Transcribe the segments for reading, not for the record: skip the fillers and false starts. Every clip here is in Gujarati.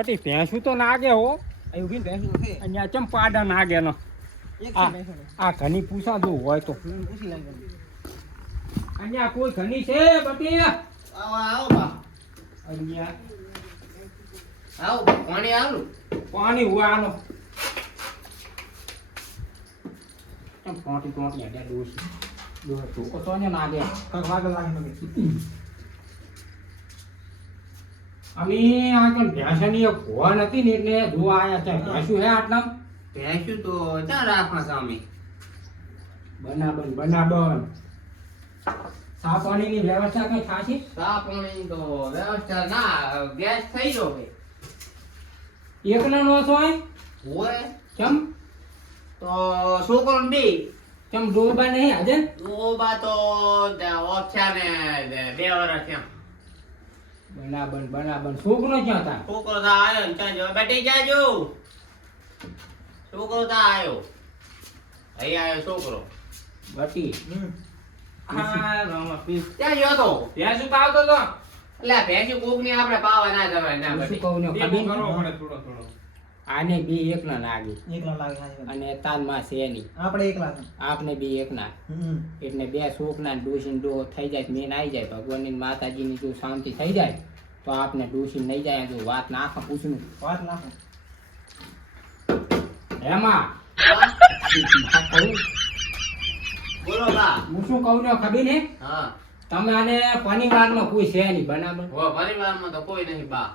બટી ભેંસું તો નાગે હો અહીં ઊભી ને ભેંસું છે. અહીંયા ચમ પાડા નાગે નો એક આ છે ભેંસું. આ ઘણી પૂછા જો હોય તો પૂછી લાગે. અહીંયા કોઈ ઘણી છે બટી આવો આવો બા અહીંયા આવો બા પાણી આલું પાણી હોય આનો ચમ ટોટી અડ્યા ડોસી તો ને નાગે કંઈક વાગે લાગે મને. અમે આ કણ ભેંસની એક ભોવા નથી ને એટલે જોવા આયા છે ભેંસું હે આટલા ભેંસું તો ક્યાં રાખવા સામે બનાબન સા પાણીની વ્યવસ્થા કઈ થાશે સા પાણી તો વ્યવસ્થા ના ગેસ થઈ ગયો છે એકલા નો છો હોય કેમ તો છોકરો બે કેમ ડોબા નહીં આજે બા તો ઓછા ને 2 વર્ષ થયા બનાબન છોકરો ક્યાં હતા છોકરો તો આવ્યો ને ત્યાં જો બેટી જાજો છોકરો તો આવ્યો અહીં આવ્યો છોકરો બટી હા રામા પીસ. ત્યાં ગયો તો ભેંસું પાવતો તો. એટલે ભેંસી કોક ની આપણે પાવા ના જવાય ના શું બેટી કહું ને ખબર કરવો પડે થોડો થોડો. આને બી એકલા નાગી એકલા લાગે હા. અને તાન માં છે નહીં આપણે એકલા છે. આપને બી એકના એટલે બે છોકના ડોસી ડો થઈ જાય મેન આવી જાય ભગવાનની ને માતાજીની જો શાંતિ થઈ જાય તો આપને ડોસી નહીં જાય જો વાત ના આખા પૂછનું વાત નાખો. એમાં કહું બોલો બા હું શું કહું ને ખબર ને હા તમે આને પરિવારમાં કોઈ છે નહીં બરાબર હો પરિવારમાં તો કોઈ નહીં બા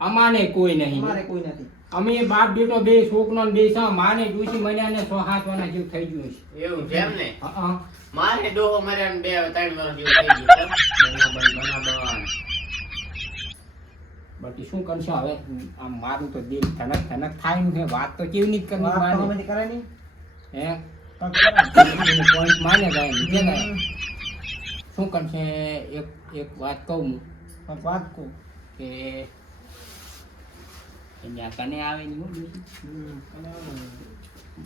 અમાને કોઈ નહીં અમારે કોઈ નથી. અમે બાપ બેટો બે છોકનો ને બે છે માને ડોસી મહિનાને 6-7 વાના જેવું થઈ ગયું છે એવું જેમ ને હા મારે ડોહો મર્યા ને 2-3 વર્ષ જેવું થઈ ગયું બરાબર બાકી શું કરશો હવે આમ મારું તો દિલ ધનક થાય ને છે વાત તો કેવી નહીં કરવી વાત તો માને અમે કરે નહીં. હે કંઈક કરે. પોઈન્ટ માને જાય લીધે જાય શું કરશે એક વાત કહું હું કંઈક વાત કહું. કે અહીંયા કને આવે નહીં હો ડોસી.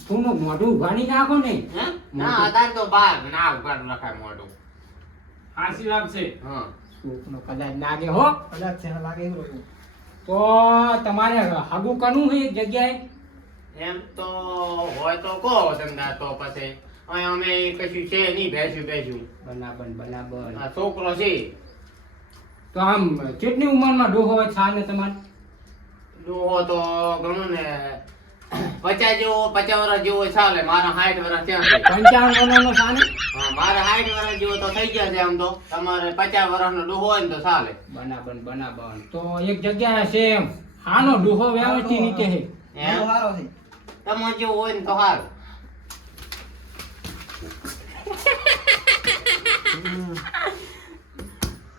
તું મોઢું ઉઘાડી નાખો ને હે ના અતાર તો બા ના ઉગાડ રખાય મોઢું હાસી વાત છે. હા છોકરો કદાચ લાગે હો કદાચ છે લાગે એવું હતું. તો તમારે હગું કરવું હોય એક જગ્યાએ એમ તો હોય તો કહો ધંધા તો પછી અહીં અમે કશું છે નહીં બેસ્યું બરાબર આ છોકરો છે તો આમ કેટલી ઉંમરમાં ડોહો હોય છાલ ને તમારે ડોહો તો ઘણું ને 50 વર્ષ જેવો ચાલે મારા 60 વર્ષ થયા છે 55 વર્ષનો છાલ હા મારા 60 વર્ષ જેવો તો થઈ ગયા છે આમ તો તમારે 50 વર્ષનો ડોહો હોય ને તો ચાલે બરાબર તો એક જગ્યાએ છે એમ હાનો ડોહો વ્યવસ્થિત રીતે છે એમ બહુ સારો છે. તમે જેવો હોય ને તો સારું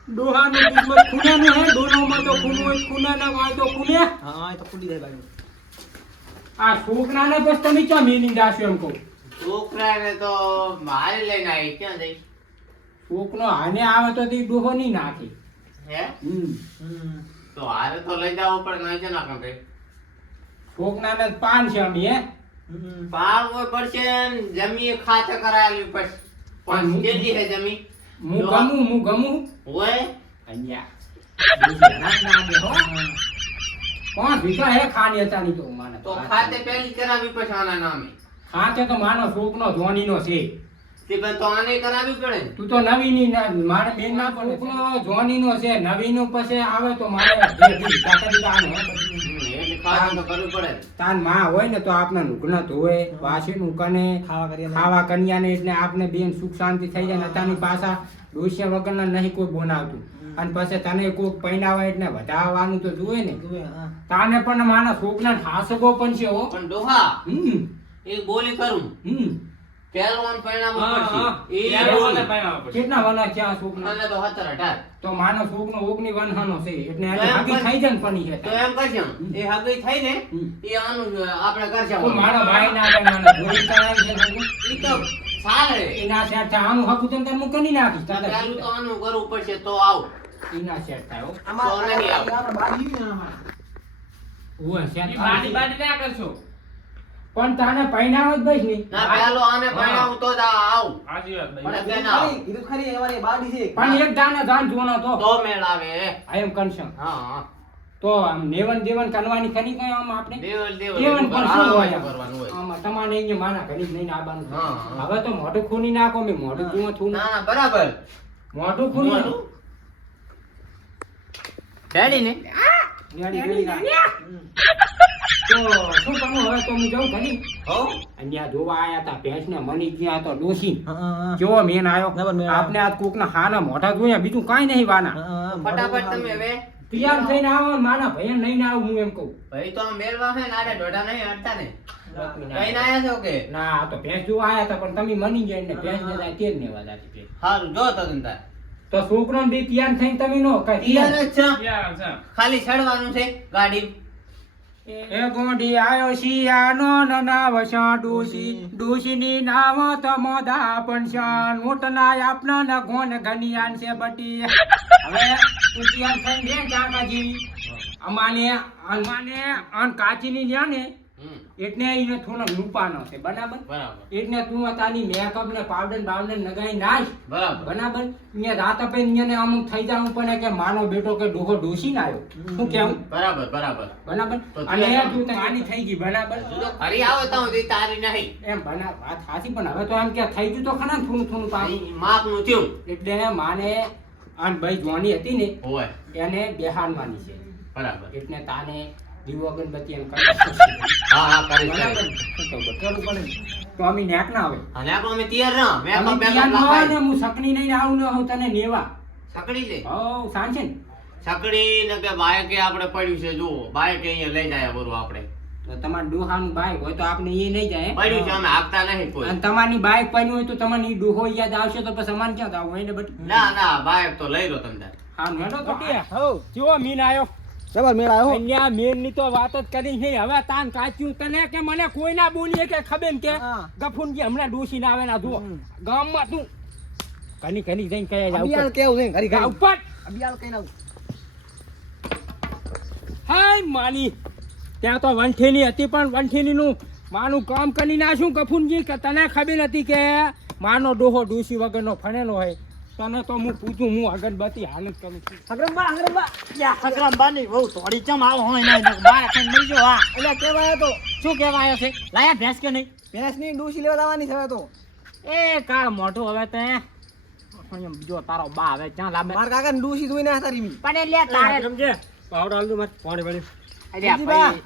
ડોહાનું કિસ્મત ખૂનાનું હે ડોનામાં તો ખૂન હોય ખૂનાના હોય તો ખૂને હા એ તો ફૂટી જાય બાજુ. આ છોકરાને બસ તમે ક્યાં મેની દાસ્યો એમ કહું છોકરાને તો મારે લઈને આવી ક્યાં જઈશ છોકરો આને આવે તો તે ડોહો નહીં નાખે હે હમ. તો હારે તો લઈ જવો પડે નહીં છે ના કંઈ છોકરાને પાન છે અમે હે હમ. પાડવો પડશે ને જમીન ખાતે કરાયેલી પડશે પણ પણ કેટલી છે જમીન હું ગમું હોય અહીંયા ના દે હો 5 વીઘા હે ખાની હતા ની તો માને તો ખાતે પેલી કરાવી પડશે આના નામે ખાતે તો માનો છોકનો ધોનીનો છે તે પણ તો આને કરાવી પડે ને તું તો નવીની ના મારે બેન ના છોકનો ધોનીનો છે નવીનો પછી આવે તો મારે એટલે ખાવાનું તો કરવું પડે ને. તાન માં હોય ને તો આપને નુકના ધોવે વાસીનું કને ખાવા કરીએ. ખાવા કન્યાને એટલે આપને બેન સુખ શાંતિ થઈ જાય ને તાની પાછા ડોસિયા વગરના નહીં કોઈ બોનાવતું અને પછી તને કોક પૈણાવે એટલે વધારવાનું તો જોઈએ ને જુએ, હા. તાને પણ મારા છોકરા હાસગો પણ છે હો પણ ડોહા હમ એક બોલી કરું હમ પહેલવાન પરિણામ હા, પડશે હા. એ પહેલવાનને બોલી. પરિણામ પડશે. કેટલા વના છે આ છોકરા મને તો 17-18 તો માનો છોકરો 19 છે એટલે તો એને એમ હાગી પણ- થઈ જાય ને પણ ઈ તો હેઠા. એમ કરશે એ હગઈ થઈ ને હમ. એ આનું આપણે કરશે તો મારો ભાઈ ના કરે મને ધોઈ કરાય છે બધું. ઈ તો ચાલે એના સેટ થાય આનું હકું તને હું કરી નાખીશ તારે પેલું તો આનું કરવું પડશે તો આવ એના સેટ થાય હો. આમાં તો નહીં આવે. આપણે બાળી ને આમાં. ઓય સેટ ઈ થાય. બાળી ના કરશો. પણ તાને પૈણાવ જ બસ નહીં ના પેલો આને પરણાવું તો જ આવ હાજી વાત ભાઈ. પણ કીધું ના. ખરી, કીધું ખરી, અમારી બાળી છે. પણ એક દાને દાન જોવાનો તો તો મેળ આવે આઈ એમ કન્સર્ન હા તો આમ નેવન દેવન કરવાની ખરી કઈ આમ આપણે દેવલ દેવન પણ શું હોય આમ? કરવાનું હોય. આમાં તમારે અહીંયા માના ઘડી જ લઈને આવવાનું છે. હા, હા. હવે તો મોઢું ખૂની નાખો મેં મોઢું જુઓ છું ના ના બરાબર મોઢું ખૂની મોઢું? રેડી ને રેડી ના. તો શું કરું હવે તો હું જાઉં ઘડી હો અહીંયા જોવા આયા તા ભેંસને મની ગયા તો ડોસી હા, હા. કેવો મેન આવ્યો બરાબર મેન આવ્યો. આપને આ કોકના હાના મોઢા જોયા બીજું કાંઈ નહીં વાના ફટાફટ તમે હવે તૈયાર થઈને આવો ને માના ભૈયા નહીં ના આવું હું એમ કહું ભાઈ તો આમ મેલવા છે ને આરે દોઢા નહીં અડતા ને કઈ ના આયા છો કે ના આ તો ભેંસ જોવા આયા તા પણ તમે મની ગયા ને ભેંસ ને જાય તેલ ને વાદાતી ભેંસ હારું જો તો તંતા તો છોકરાને બી તૈયાર થઈને તમે નો કઈ તૈયાર જ છે યાર છે ખાલી ચડવાનું છે ગાડી એ ગોંડી આયો શિયાનો નનાવશા ડૂસીની નાવ તમોદા પણશાન ઊંટના આપના ન ગોન ઘનિયાન છે બટી હવે તું તૈયાર થઈને બે કાકાજી અમાને અન કાચીની ન્યા ને હમ એટલે એને થોડો નુપાનો છે બરાબર બરાબર એટલે તું તારી મેકઅપ ને પાવડર બાવડર લગાઈ નાખ બરાબર બરાબર ને રાત આપે ને અમુક થઈ જાવું પણ કે માનો બેટો કે ડોહો ડોસી ના આવ્યો શું કેવું બરાબર બરાબર બરાબર તો અને ત્યાં તું તારી થઈ ગઈ બરાબર જો ફરી આવો તો સુધી તારી નહીં એમ બના વાત સાચી પણ હવે તો એમ કે થઈ ગયું તો ખરા ને થોડું થોડું પામ માપ નું થયું એટલે માને આન ભાઈ જોવાની હતી ને હોય એને બેહાડવાની છે બરાબર એટલે તાને દીવો અગરબત્તી એમ હા હા કરી બરાબર કરી. શું કહું, કરવું પડે ને. તો અમે નેક ના આવે અને આપણે અમે તૈયાર ના મેં અમે તો તૈયાર ન હોય ને બેકઅપ હું સકડી નહીં આવું ને હું તને નેવા સકડી લે હો સાંજ છે ને સકડી ને કે બાઈક એ આપણે પડ્યું છે જો બાઈક અહીંયા લઈ જાય બરોબર આપણે તો તમારું ડોહાનું બાઈક હોય તો આપણે એ નહીં જાય પડ્યું છે અમે આપતા નહીં કોઈ અને તમારી બાઈક પડ્યું હોય તો તમને ઈ ડોહો યાદ આવશે તો પછી અમારે ક્યાં આવું એને બટ ના ના બાઈક તો લઈ લો તમે હા હેડો તો હો જો મીન આવ્યો જબર મેળ આવ્યો અહીંયા મેન ની તો વાત જ કરી છે હવે તાન કાચ્યું તને કે મને કોઈ ના બોલીએ કે ખબર ને કે હા. ગફુનજી હમણાં ડોસી ના આવે ના જુઓ ગામમાં તું કની કની જઈને કહે જા અબિયાલ ઉપર કેવું છે ઘરી જા ઘરી ઉપર અબિયાલ કઈ નાવ હાય માની ત્યાં તો વંઠેની હતી પણ વંઠેનીનું માનું કામ કરી નાખ્યું ગફુનજી કે તને ખબર નથી કે માનો ડોહો ડોસી વગરનો ફણેલો હોય તને તો હું પૂછું હું અગરબત્તી હાલત કરું છું હગરંબા યા હગરંબા ની વહુ થોડી ચમ આવો હોય નહીં બાર ખાઈને મરી ગયો હા એટલે કેવાય તો શું કહેવા આવ્યો છે લાયા ભેંસ કે નહીં ભેંસ ની ડૂસી લેવા આવવાની છે હવે તો એ કાળ મોઢું હવે તે જો તારો બા હવે ક્યાં લાંબે માર કાકા ને ડૂસી જોઈને આ તારી મી પણ એટલે તારે સમજે પાવડર આલજો મત પાણી વાળી અલ્યા બીજી બા ભાઈ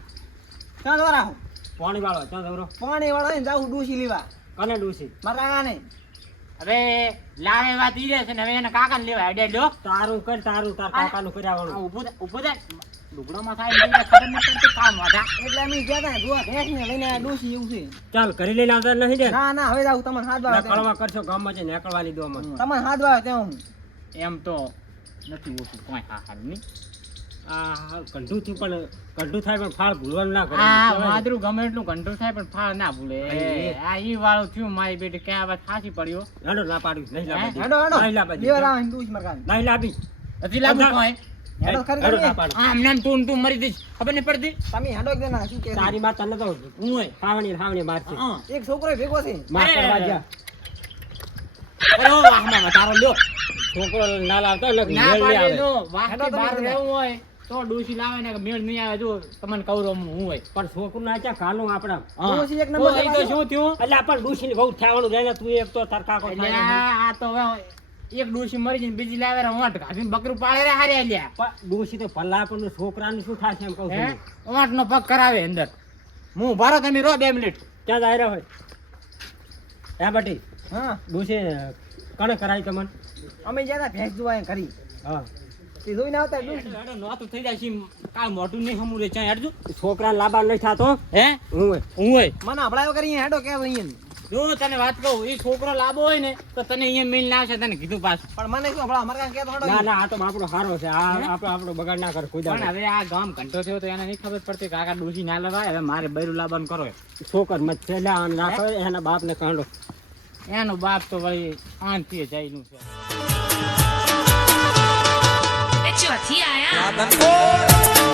ક્યાં દોરા હું પાણી વાળો ચાલ દવરો પાણી વાળા ને જાઉં ડૂસી લેવા કને ડોસી માર કાકા ને હવે લાવે વાત ઈ રહે છે ને હવે એને કાકાને લેવા હેડે લ્યો તારું કર તારું તાર કાકાનું કર્યાવાનું ઊભું થાય લુગડામાં થાય એટલે ખબર ન પડતી કામ વાધા એટલે અમે ગયા તા જોવા ભેંસ ને લઈને આ ડૂસી એવું છે ચાલ કરી લઈને આવતા નહીં દે ના ના હવે જાઉં તમને હાથ વાળા કળવા કરશો ગામમાં જઈને નીકળવા લીધો અમને તમને હાથ વાળા ત્યાં હું એમ તો નથી ઓછું કોઈ હા હાલ નહીં આ કંઠું થયું પણ કંઠું થાય પણ ફાળ ભૂલવાનું ના કરે આ વાદરું ગમે એટલું કંટ્રોલ થાય પણ ફાળ ના ભૂલે એ. આ ઈ વાળું થયું મારી બેટી કે આ વાત સાચી પડ્યો હેડો ના પાડ્યું નહીં લાવવા હેડો હેડો નહીં લાવવા લેવા લાવ ડૂસી માર કાકા નહીં લાવી હજી લાગુ કોઈ હેડો ખરી હેડો ખરી ના પાડું આમ નામ તું મરી દઈશ ખબર નહીં પડતી તમે હેડો એક દેના શું કે તારી માં તને તો હું હોય હાવણી મારશે હા. એક છોકરો ભેગો છે માર કરવા જા અરે ઓ વાહમાં તારો લ્યો છોકરો ના લાવતો એટલે ના મેળ નહીં પાડે આવે જો હેડો વાહથી તમે બહાર તમે. રહેવું હોય તો ડોશી લાવે ને કે મેળ નહીં આવે જો તમને કવરો હું હોય પણ છોકરું ના ક્યાં કાનું આપડા હા. ડોશી એક તો નંબર એ તો શું થયું એટલે આપણ ડૂસીની બહુ થવાનું રહે ને તું એક તો તાર કાકો એટલે થાય ને. આ તો હવે એક ડોશી મરી જઈને બીજી લાવે રે ઓંઠ ઘાસીને બકરું પાડે રે હારે લ્યા પણ ડૂસી તો ભલા પણ છોકરાનું શું થાય છે એમ કહું હે છું ઓંઠ નો પગ કરાવે અંદર હું ભારો તમે રો 2 મિનિટ ક્યાં જાય હોય હે બટી હા ડૂસી કણે કરાય તમને અમે ગયા તા ભેંસ જોવા અહીં ખરી હા તે જોઈને આવતા ડૂસી હેડો નોતું થઈ જાય છે કાલ મોઢું નહીં હમું રે ચાય હેડજો છોકરા લાંબા નહીં થતો હે હું હોય હું હોય મને હબળાયો કરી હેડો કે અહીંયા જો તને વાત કહું એ છોકરો લાંબો હોય ને તો તને અહીંયા મિલ ના આવશે તને કીધું પાસ પણ મને શું હબળા અમાર કાકા કે તો હેડો ના ના આ તો આપણો હારો છે આ આપણો બગાડ ના કરે કોઈ પણ દાડો. હવે આ ગામ ઘંટો થયો તો એને નહીં ખબર પડતી કે કાકા ડોસી ના લવાય હવે મારે બૈરું લાવવાનું કરો છોકર મત છે લે આ ના કરે એના બાપને કાંડો એનો બાપ તો વળી આંથી જઈનું છે એ ચોથી આયા